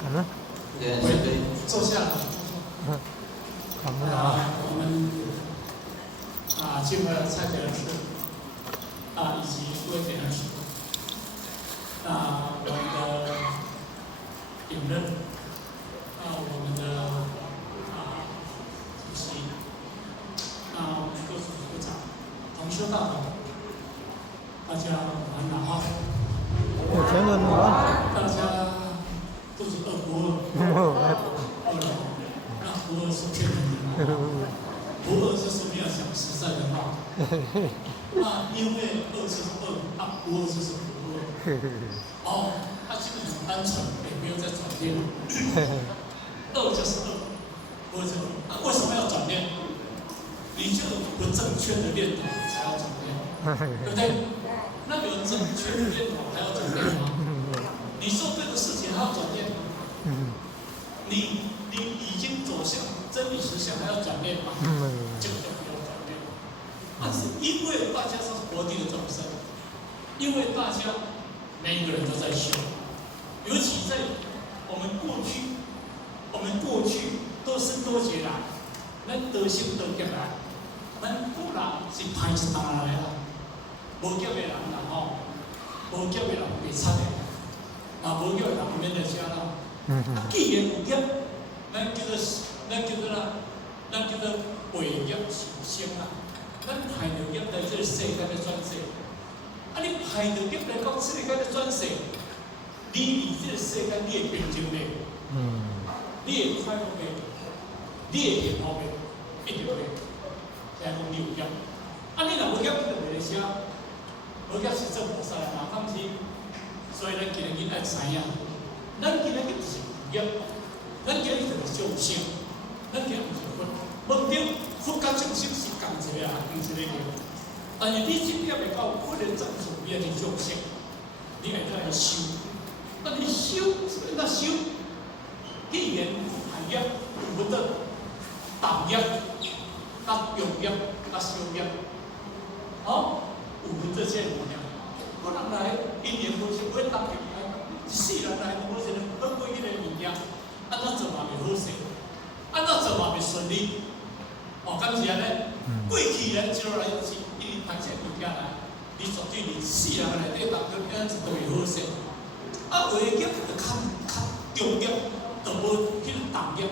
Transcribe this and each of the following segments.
可能。坐下来。好不好？我们敬拜蔡德师以及魏德师，我们的领任，我们的主席，我们各组组长、同修大佬，大家晚安好。有钱人吗？大家都是饿不饿？饿了，那不饿是骗人的。不饿就是没有讲实在的话。因为饿就是饿，不饿就是不饿。基本很单纯，也不用再转变。饿就是饿，不饿就是饿。为什么要转变？你就不正确的念头才要转变，对不对？那有正确的念头还要转变吗？你做对的事情还要转变吗？你已经走向真理实相还要转变吗？这个就不用转变。但是因为大家是活地的众生，因为大家每一个人都在修，尤其在我们过去都是多劫来，咱得修得劫来，咱古人是歹一担来啦，无劫的人啦无劫的人袂惨的，无劫的人免得啥啦。既然有劫，咱叫做背业受生啊。咱排着业来这个世界的转世，你排着业来到世界的转世，你离这个世界你会平静袂？你会快乐袂？你会幸福袂？一定袂。这样讲你有业，你若无业，你就袂来写。无业是做菩萨的嘛，敢是？所以咱今日爱知影，咱今日就是业，咱今日就是众生，咱今日就是佛。问题佛甲众生是共一个不是一个业。但是你这业袂到，不能暂时变成众生，你还要修。你修是哪修？既然有业，有不得当业、当用业、当修业，有这些物件。可能来一年都是会当业，一世人来都是很贵迄个物件，安怎做嘛袂好势，安怎做嘛袂顺利。敢是安尼？过去人一路来就是因为歹势物件来，你绝对你世人内底当中安怎都会好势。为业就较重业，就无迄个重业，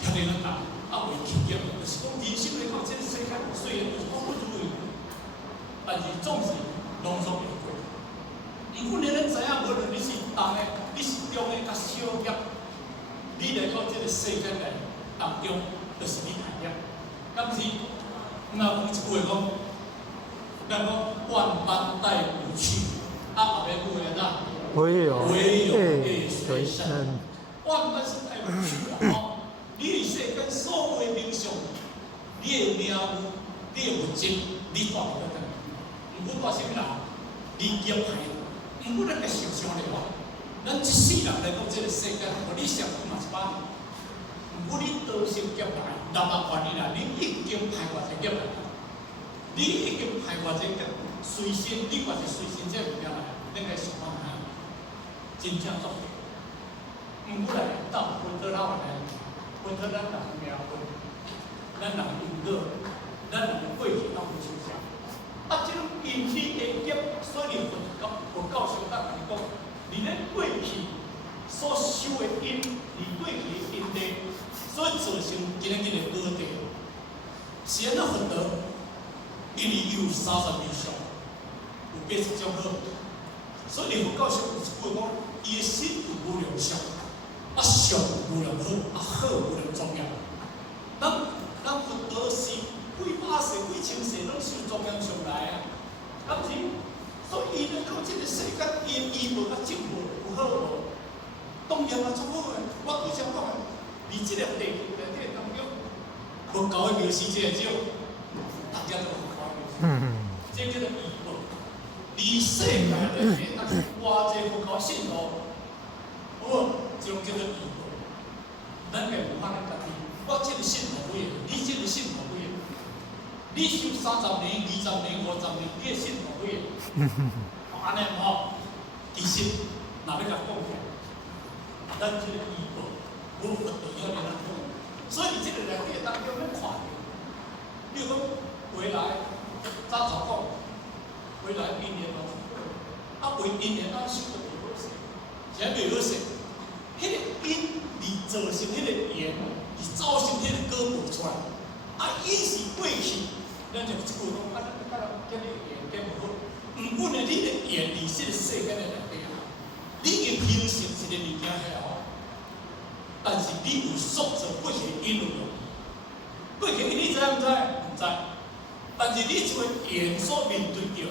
遐尼咱讲，为轻业，就是讲人生来讲，这个世界虽然有风不如意，但是总是拢总会过。如果你咱知影，无论你是重的，你是中的，甲小业，你来到这个世界内当中，就是你大业。敢是？那讲一句话讲，咱讲万般带不去，后面句话哪？唯有泪水深。万般是带不去的你世间所有的名相，你的名誉，你的物质，你带不得。不过带什么人？你业害。不过咱个想象咧咱一世人来到这个世界，你想嘛是把。如果你多少劫来，6万年来，你已经排偌济劫来，你已经排偌济劫，随身你偌济随身这物件来，咱个想看下，真正足够。毋过来到分到老来，分到咱人命分，咱人娱乐，咱人过去当无受伤。这种引起的劫，所以佛教相当来讲，你咧过去所修的因，你过去的因地。所以造成今日的恶地，是安怎分得？因为有30以上，有80种好。所以佛教上有一句讲，伊的心有无量相，相有无量好，好无量重要。咱佛陀是几百世、几千世拢受中央上来敢是？所以伊来到这个世界，伊无甲进步有好无？当然足好诶，我拄则讲诶。你这个地区内底当中，佛教的描述这个种，大家都有看到。这叫做义报。你世界内底当中，偌济佛教信徒，这种叫做义报。咱个有法咧家己，我这个信徒几个，你这个信徒几个？你修30年、20年、50年，你个信徒几个？安尼其实，若要甲讲起来，咱这个医保无法度要让人通，所以这个内底当中要看到，比如讲未来早头讲，未来1年咯，为1年收得袂好势，现在袂好势，迄个因造成迄个炎，造成迄个果无出来，因是过去，咱就即句讲，咱叫你炎减无好，毋管你的炎伫这个世间的内底啊，你已经形成一个物件遐哦，但是你有塑造过去因有用，过去你知毋知？毋知，但是你这个炎所面对着，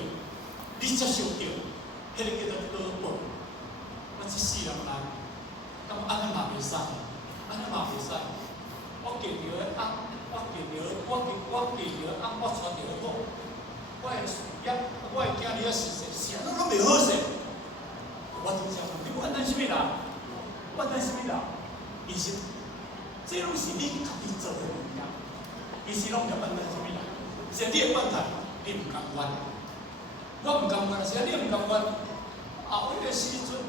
你接受着，迄个叫做果报。我一世人来，咁安尼嘛袂使，安尼嘛袂使。我见着个翁，我见着我娶着个某，我的事业，我的囝儿事业，啥拢袂好势。我真想问你，怨咱啥物人？怨咱啥物人？其实，这拢是你家己做的物件。其实拢毋是怨咱啥物人，是你的怨叹，你毋甘愿。我毋甘愿，是你毋甘愿。后尾个时阵，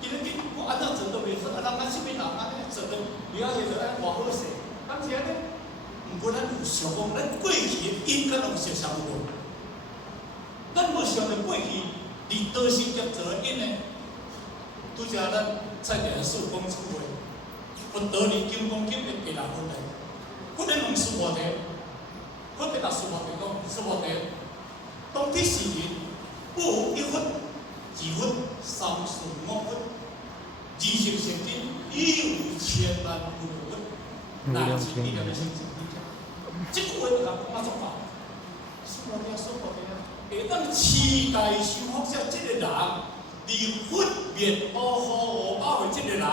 因为我安怎做都袂好，人咱啥物人安尼做的，了解着安偌好势，敢是安尼？毋过咱有想讲，咱过去的因敢有熟悉无？咱无想着过去伫倒心接做的因呢？拄则咱蔡电视讲出话，有道理金光金的第6分题，阮咧问苏博题，阮咧答苏博题讲，苏博题，当地时人不无1分、2分、3、4、5分，20成金，已有1000万5分，乃至你了要成成你讲，即句话就讲怎办？苏博题，苏博题啊，会当期待修复者即个人。离分别好好把的这个人，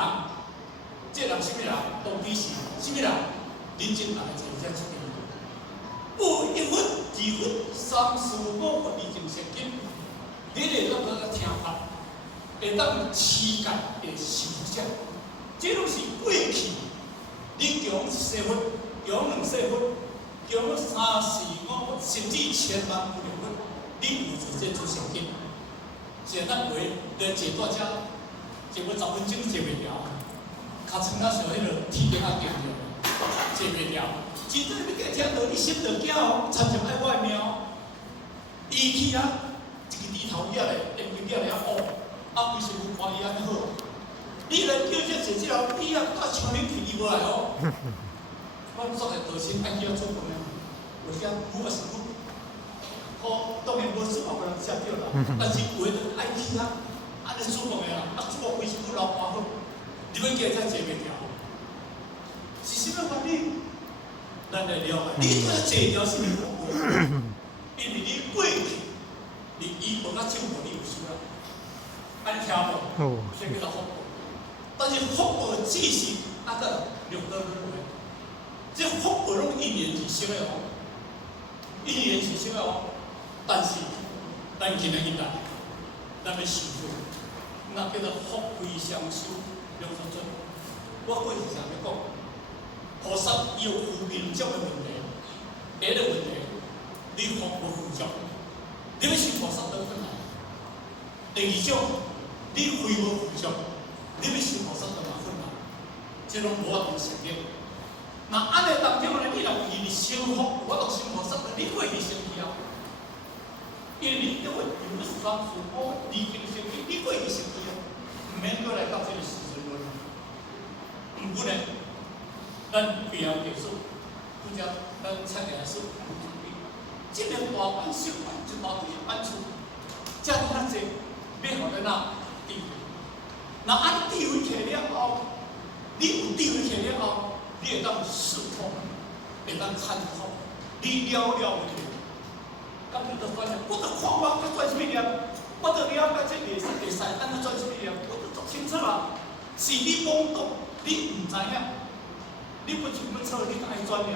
这个人什么人？到底是什么人？认真来查一下这个。有1分、2分、3、4、5分20成金，你会当个听法，会当期待的受者，这拢是过去你强1世分，强2世分，强3、4、5，甚至1000万5、6分，你有做这出成金。现在咱回来坐大车，坐要10分钟坐袂了，脚床仔像迄个铁钉仔钉着，坐袂了。真正你计听到你心着惊哦，参像爱我的命哦。伊去啊，一个猪头野嘞，连规野嘞乌，规身躯看伊安尼好。你来叫这坐这条伊啊，到墙顶去伊无来哦。我昨下道歉爱去遐做饭啊，有时啊，我是我。当然无煮饭无人食着啦，但是为了爱去啊，安尼煮饭的啦，煮饭规身躯流汗好，你要叫才坐袂掉，是啥物原因？咱来了解，你要坐掉是物原因？因为你过去，你医保甲政府你有需要，安尼听无？所以叫做福报。但是福报只是个六道轮回，这福报拢因缘而生的哦，因缘而生的哦。但是，咱今日一代，咱要修复，那叫做福慧双修，两种做。我过去常咧讲，菩萨有民众的问题，第一个问题，你福无富足，你要修菩萨多困难；第二种，你慧无富足，你要修菩萨多困难，这拢无法度实现。那安尼当中呢，你若为你修福，我读修菩萨，你过去生气啊？因为你因为有的3、4、5已经生气，你过去生气啊，唔免过来到这个时阵论。唔过呢，咱必要结束，拄则咱蔡电视有注意，这个大班小班一大堆班出，遮尔啊济，要互咱哪地位？那按地位起了后，你有地位起了后，你会当思考，会当参考，你了了袂？咁你就专业，我就看我要专什么念，我就了解这袂使，安怎专什么念，我就做清楚啦。是你懵懂，你唔知影，你不就要错，你就爱专业，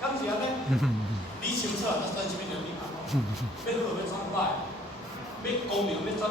咁是安尼。你清楚啊，专什么念你讲，要好要创歹，要公平要专。